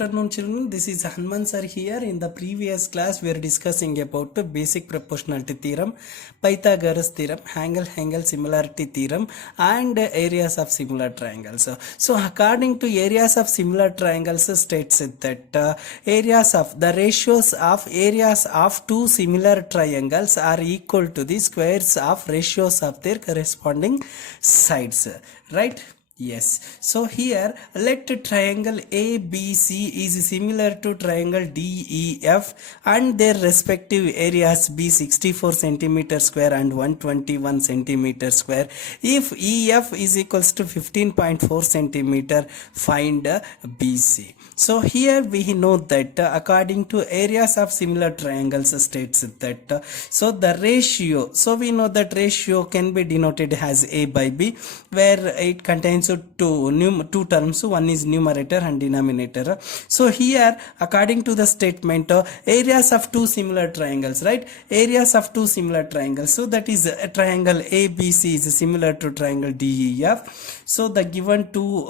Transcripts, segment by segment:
afternoon children, this is Hanuman sir here. In the previous class we are discussing about the basic proportionality theorem, Pythagoras theorem, angle similarity theorem and areas of similar triangles. So according to areas of similar triangles states that areas of the ratios of areas of two similar triangles are equal to the squares of ratios of their corresponding sides, right? Yes. So here let triangle ABC is similar to triangle DEF and their respective areas be 64 centimeter square and 121 centimeter square. If EF is equals to 15.4 centimeter, find BC. So here we know that according to areas of similar triangles states that so the ratio, so we know that ratio can be denoted as A by B, where it contains two terms, one is numerator and denominator. So here according to the statement areas of two similar triangles, right? Areas of two similar triangles, so that is a triangle ABC is similar to triangle DEF. So the given two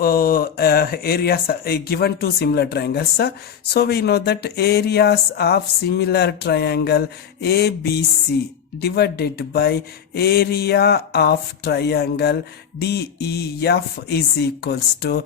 areas given two similar triangles, so we know that areas of similar triangle ABC divided by area of triangle DEF is equals to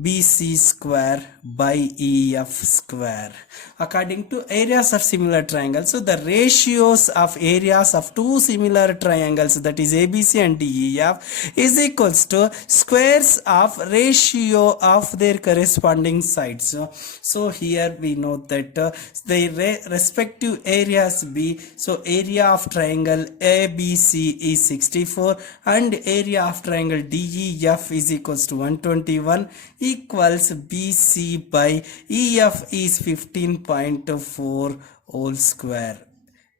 BC square by EF square. According to areas of similar triangles, so the ratios of areas of two similar triangles, that is ABC and DEF, is equals to squares of ratio of their corresponding sides. So here we know that the respective areas be, so area of triangle ABC is 64 and area of triangle DEF is equals to 121 equals BC by EF is 15.4 whole square.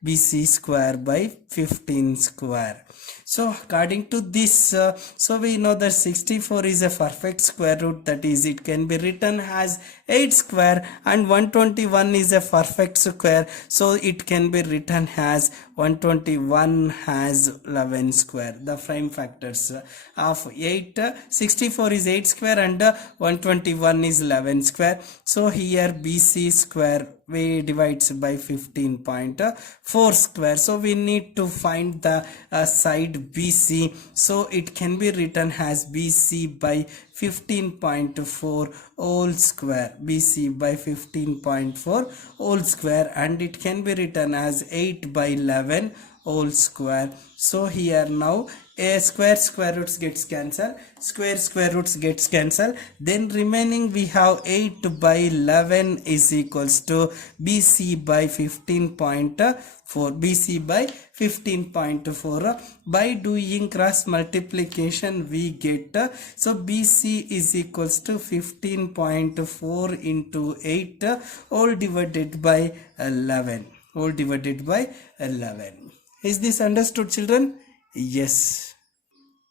BC square by 15 square. So according to this, so we know that 64 is a perfect square root, that is it can be written as 8 square, and 121 is a perfect square, so it can be written as 121 has 11 square. The prime factors of 64 is 8 square and 121 is 11 square. So here BC square we divides by 15.4 square. So we need to find the side BC, so it can be written as BC by 15.4 whole square. BC by 15.4 whole square, and it can be written as 8 by 11 whole square. So here now a square roots gets cancelled, square roots gets cancelled, then remaining we have 8 by 11 is equals to BC by 15.4. BC by 15.4. By doing cross multiplication we get so BC is equals to 15.4 into 8 all divided by 11. All divided by 11. Is this understood, children? Yes.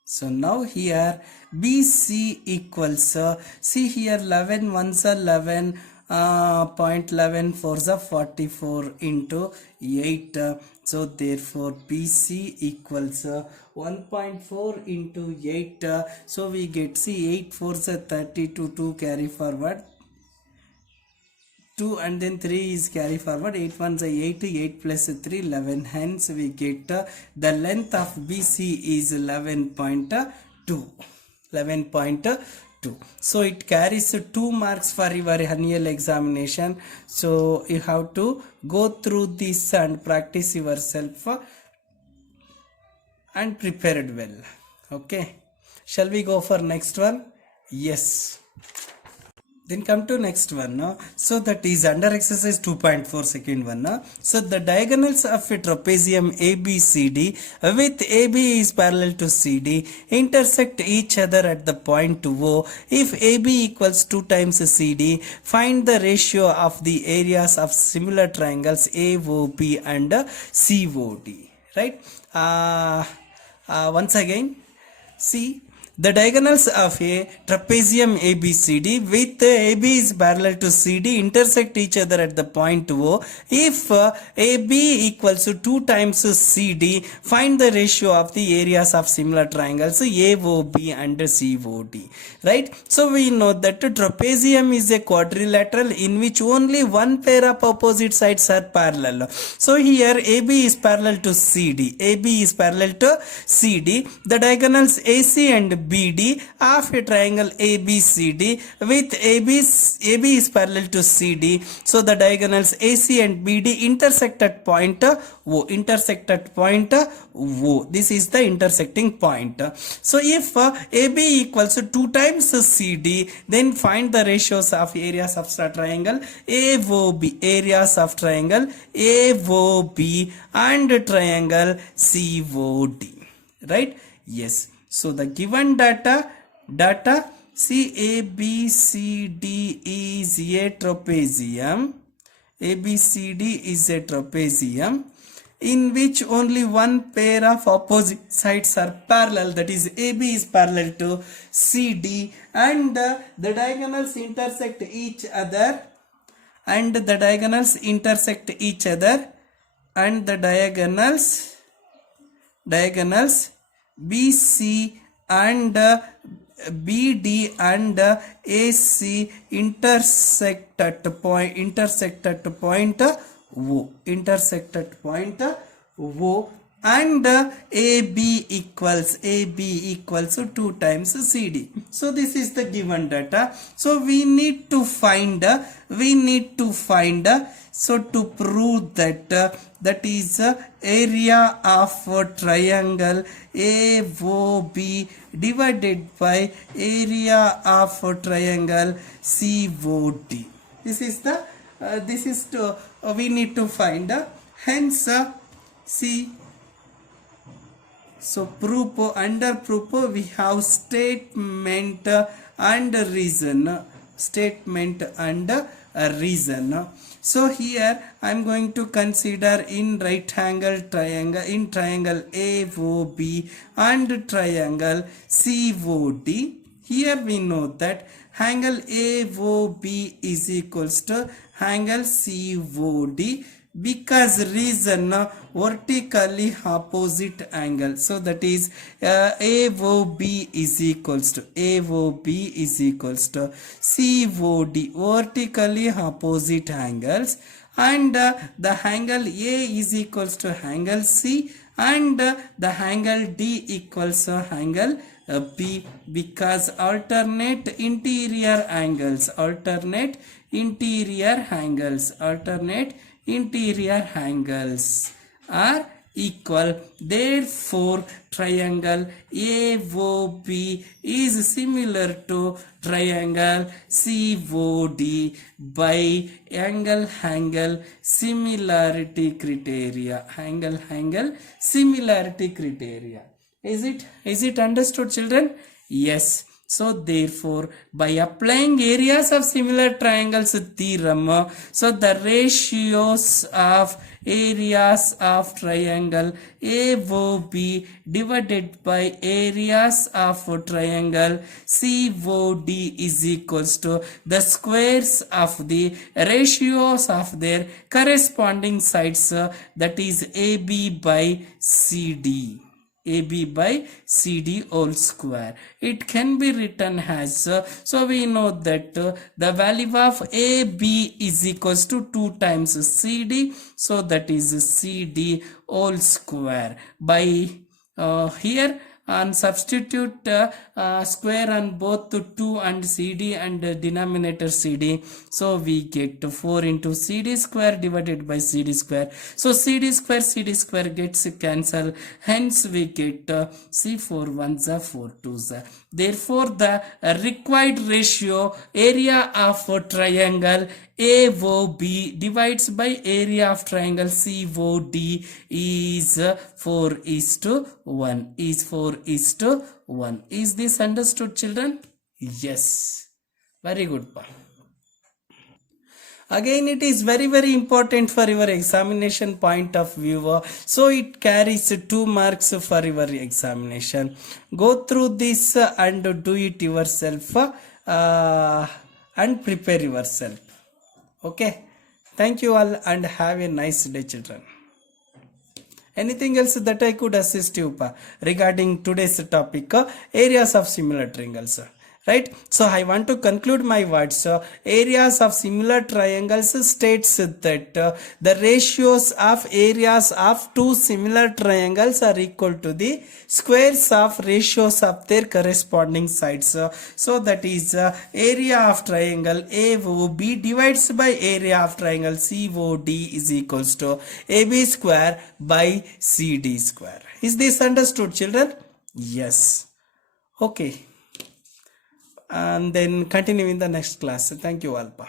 So now here BC equals see here 11 ones are 11, 0.11 fours are 44 into 8. So therefore BC equals 1.4 into 8. So we get, see, 8 fours are 32, 2 carry forward 2 and then 3 is carry forward, 8 ones are 8, 8 plus 3 11, hence we get the length of BC is 11.2. So it carries 2 marks for your annual examination, so you have to go through this and practice yourself and prepare it well. Okay, shall we go for next one? Yes. Then come to next one. So that is under exercise 2.4 second one. So the diagonals of a trapezium ABCD with AB is parallel to CD intersect each other at the point O. If AB equals 2 times CD, find the ratio of the areas of similar triangles AOB and COD. Right? Once again, see, the diagonals of a trapezium ABCD with AB is parallel to CD intersect each other at the point O. If AB equals to 2 times CD, find the ratio of the areas of similar triangles AOB and COD. Right? So we know that trapezium is a quadrilateral in which only one pair of opposite sides are parallel. So here AB is parallel to CD. AB is parallel to CD. The diagonals AC and BD of a triangle ABCD with AB is parallel to CD. So the diagonals AC and BD intersect at point O. Intersect at point O. This is the intersecting point. So if AB equals to 2 times CD, then find the ratios of areas of triangle AOB. Areas of triangle AOB and triangle COD. Right? Yes. So the given data CABCD is a trapezium. ABCD is a trapezium in which only one pair of opposite sides are parallel, that is AB is parallel to CD, and the diagonals intersect each other, and the diagonals BC and BD and AC intersect at point O, and AB equals to 2 times CD. So this is the given data. So we need to find so to prove that that is area of triangle AOB divided by area of triangle COD. This is we need to find. Hence see, so proof, under proof we have statement and reason. So here I am going to consider in right angle triangle, in triangle AOB and triangle COD. Here we know that angle AOB is equals to angle COD, because reason vertically opposite angle. So that is AOB is equals to COD, vertically opposite angles, and the angle A is equals to angle C, and the angle D equals to angle B, because alternate interior angles are equal. Therefore triangle AOB is similar to triangle COD by angle similarity criteria. Is it understood, children? Yes. So therefore by applying areas of similar triangles theorem, so the ratios of areas of triangle AOB divided by areas of triangle COD is equals to the squares of the ratios of their corresponding sides, that is AB by CD. AB by CD whole square. It can be written as, so we know that the value of AB is equals to 2 times CD, so that is CD whole square by here and substitute square on both 2 and CD and denominator CD. So we get 4 into CD square divided by CD square. So CD square gets cancelled. Hence we get C4 1s are 4 2s. Therefore the required ratio area of triangle AOB divides by area of triangle COD is 4:1. Is 4:1. Is this understood, children? Yes. Very good. Again, it is very important for your examination point of view, so it carries 2 marks for your examination. Go through this and do it yourself, and prepare yourself. Okay, thank you all and have a nice day, children. Anything else that I could assist you regarding today's topic, areas of similar triangles, right? So I want to conclude my words. Areas of similar triangles states that the ratios of areas of two similar triangles are equal to the squares of ratios of their corresponding sides. So that is area of triangle AOB divides by area of triangle COD is equals to AB square by CD square. Is this understood, children? Yes. Okay. And then continue in the next class. Thank you, Alpa.